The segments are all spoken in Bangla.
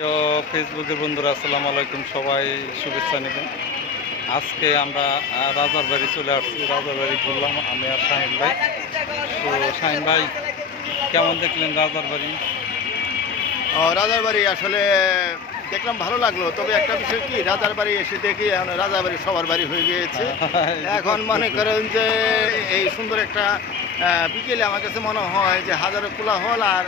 ফেসবুকের বন্ধুরা আসসালামু আলাইকুম সবাই শুভেচ্ছা নেবেন। আজকে আমরা রাজার বাড়ি চলে আসছি রাজার বাড়ি ঘুরলাম আমি আর শাহিন ভাই। তো শাহিন ভাই কেমন দেখলেন রাজার বাড়ি? রাজার বাড়ি আসলে দেখলাম ভালো লাগল তবে একটা বিষয় কি রাজার বাড়ি এসে দেখি এখন রাজার বাড়ি সবার বাড়ি হয়ে গিয়েছে। এখন মনে করেন যে এই সুন্দর একটা বিকেলে আমার কাছে মনে হয় যে হাজারো কোলাহল আর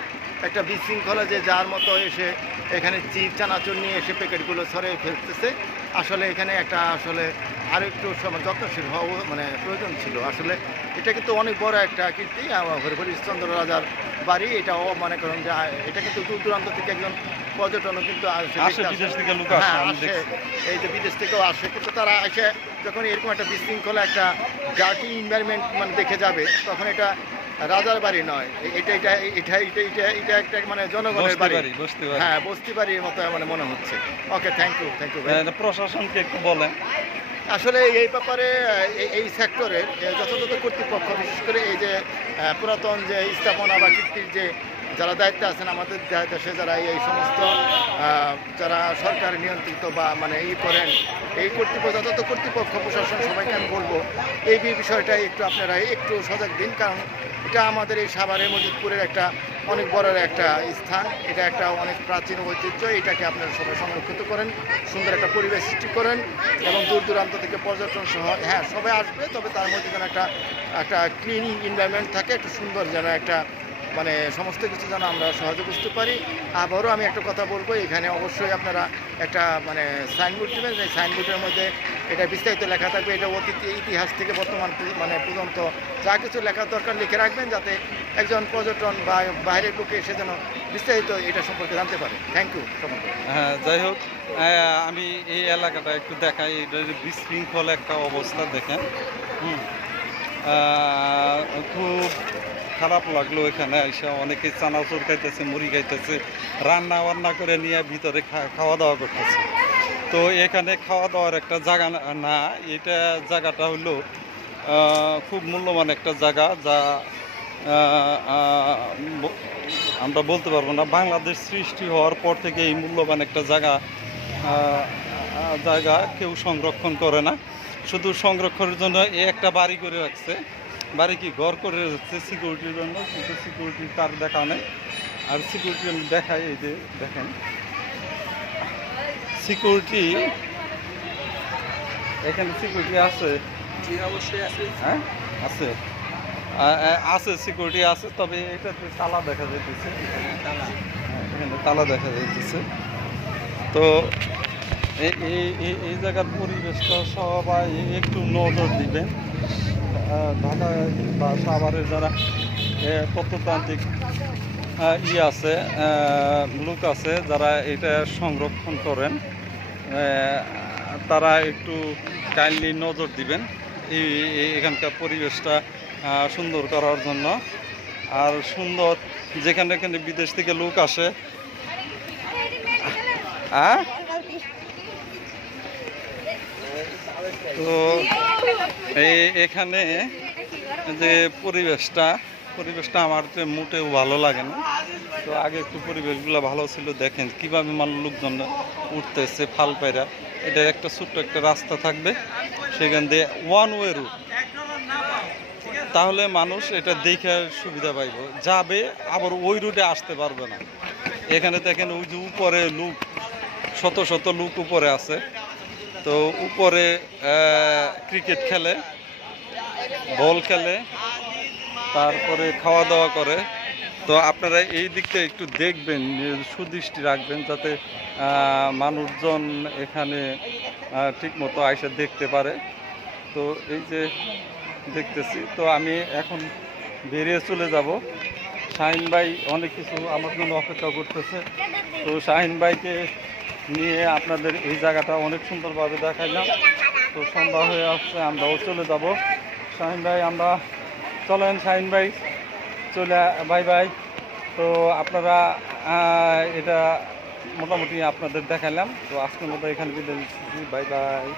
একটা বিশৃঙ্খলা যে যার মতো এসে এখানে চিপ চানাচুর নিয়ে এসে প্যাকেটগুলো ছড়িয়ে ফেলতেছে। আসলে এখানে একটা আসলে আরও একটু যত্নশীল হওয়া মানে প্রয়োজন ছিল। আসলে এটা কিন্তু অনেক বড় একটা কীর্তি, আমার হরিচন্দ্র রাজার বাড়ি। এটাও মনে করেন যে এটা কিন্তু দূর দূরান্ত থেকে একজন পর্যটনও কিন্তু আসে বিদেশ থেকে লোক আসে, হ্যাঁ। এই যে বিদেশ থেকেও আসে। কিন্তু তারা এসে যখন এরকম একটা বিশৃঙ্খলা একটা জার্টি এনভায়রনমেন্ট মানে দেখে যাবে তখন এটা রাজার বাড়ি নয়। এটা এটা এটা এটা এটা এটা একটা মানে জনগণের বাড়ি। হ্যাঁ বস্তি বাড়ির মতো মানে মনে হচ্ছে। Okay thank you thank you প্রশাসনকে একটু বলেন। আসলে এই ব্যাপারে এই- এই সেক্টরের যথাযথ কর্তৃপক্ষ বিশেষ করে এই যে পুরাতন যে স্থাপনা বা কীর্তির যে যারা দায়িত্বে আছেন, আমাদের দেশে যারা এই সমস্ত যারা সরকার নিয়ন্ত্রিত বা মানে ই করেন, এই কর্তৃপক্ষ, যথাযথ কর্তৃপক্ষ, প্রশাসন সবাইকে আমি বলব, এই বিষয়টা একটু আপনারা একটু সজাগ দিন, কারণ এটা আমাদের এই সাভারের মজিদপুরের একটা অনেক বড় একটা স্থান। এটা একটা অনেক প্রাচীন ঐতিহ্য, এটাকে আপনারা সবাই সংরক্ষিত করেন, সুন্দর একটা পরিবেশ সৃষ্টি করেন এবং দূর দূরান্ত থেকে পর্যটন সহ হ্যাঁ সবাই আসবে, তবে তার মধ্যে যেন একটা একটা ক্লিনিং এনভায়রনমেন্ট থাকে, একটু সুন্দর যেন একটা মানে সমস্ত কিছু যেন আমরা সহজে বুঝতে পারি। আবারও আমি একটা কথা বলব, এখানে অবশ্যই আপনারা একটা মানে সাইনবোর্ড দেবেন। সেই সাইনবোর্ডের মধ্যে এটা বিস্তারিত লেখা থাকবে। এটা অতীত, ইতিহাস থেকে বর্তমান মানে পর্যন্ত যা কিছু লেখার দরকার লিখে রাখবেন যাতে একজন পর্যটন বা বাইরের লোকে এসে যেন বিস্তারিত এটা সম্পর্কে জানতে পারে। থ্যাংক ইউ হ্যাঁ যাই হোক আমি এই এলাকাটা একটু দেখাই। এটা যে বিশৃঙ্খল একটা অবস্থা, দেখেন। খুব খারাপ লাগল এখানে এসে অনেকে চানাচুর খাইতেছে, মুড়ি খাইতেছে রান্না বান্না করে নিয়ে ভিতরে খাওয়া দাওয়া করতেছে। তো এখানে খাওয়া দাওয়ার একটা জায়গা না- এটা জায়গাটা হলো খুব মূল্যবান একটা জায়গা যা আমরা বলতে পারব না, বাংলাদেশ সৃষ্টি হওয়ার পর থেকে এই মূল্যবান একটা জায়গা জায়গা কেউ সংরক্ষণ করে না। শুধু সংরক্ষণের জন্য একটা বাড়ি করে রাখছে। বাড়ি কি ঘর করে রাখছে সিকিউরিটির জন্য কিন্তু সিকিউরিটি তার দেখা নেই। আর সিকিউরিটি আমি দেখাই এই যে দেখেন। সিকিউরিটি এখানে সিকিউরিটি আছে? অবশ্যই আছে। হ্যাঁ আছে। আছে সিকিউরিটি আছে তবে এটাতে তালা দেখা যাইতেছে। হ্যাঁ, এখানে তালা দেখা যাইতেছে। তো এই এই- এই এই জায়গার পরিবেশটা সবাই একটু নজর দিবেন। আহ, ঢাকা বা সাভারের যারা প্রত্নতান্ত্রিক ই আছে লোক আছে যারা এটা সংরক্ষণ করেন তারা একটু কাইন্ডলি নজর দিবেন এই- এখানকার পরিবেশটা সুন্দর করার জন্য। আর সুন্দর যেখানে এখানে বিদেশ থেকে লোক আসে। হ্যাঁ তো এই এখানে যে পরিবেশটা পরিবেশটা আমার তো মোটেও ভালো লাগে না। তো আগে একটু পরিবেশগুলো ভালো ছিল, দেখেন কীভাবে মানুষ লোকজন উঠতেছে ফাল পায়রা। এটা একটা ছোট্ট একটা রাস্তা থাকবে, সেখান দিয়ে ওয়ান ওয়ে রুট তাহলে মানুষ এটা দেখে সুবিধা পাইব। যাবে, আবার ওই রুটে আসতে পারবে না। এখানে দেখেন ওই যে উপরে লুক, শত শত লুক উপরে আছে। তো উপরে ক্রিকেট খেলে বল খেলে, তারপরে খাওয়া দাওয়া করে। তো আপনারা এই দিকটা একটু দেখবেন সুদৃষ্টি রাখবেন যাতে মানুষজন এখানে ঠিক মতো আইসা দেখতে পারে। তো এই যে দেখতেছি, তো আমি এখন বেরিয়ে চলে যাব। শাহিন ভাই অনেক কিছু আমার জন্য অপেক্ষা করতেছে। তো শাহিন ভাইকে নিয়ে আপনাদের এই জায়গাটা অনেক সুন্দরভাবে দেখাইলাম। তো সন্ধ্যা হয়ে আসছে, আমরাও চলে যাব। শাহিন ভাই, আমরা চলেন, শাহিন ভাই, চলে, বাই বাই। তো আপনারা এটা মোটামুটি আপনাদের দেখাইলাম। তো আজকের মতো এখানে বিদায় বাই বাই।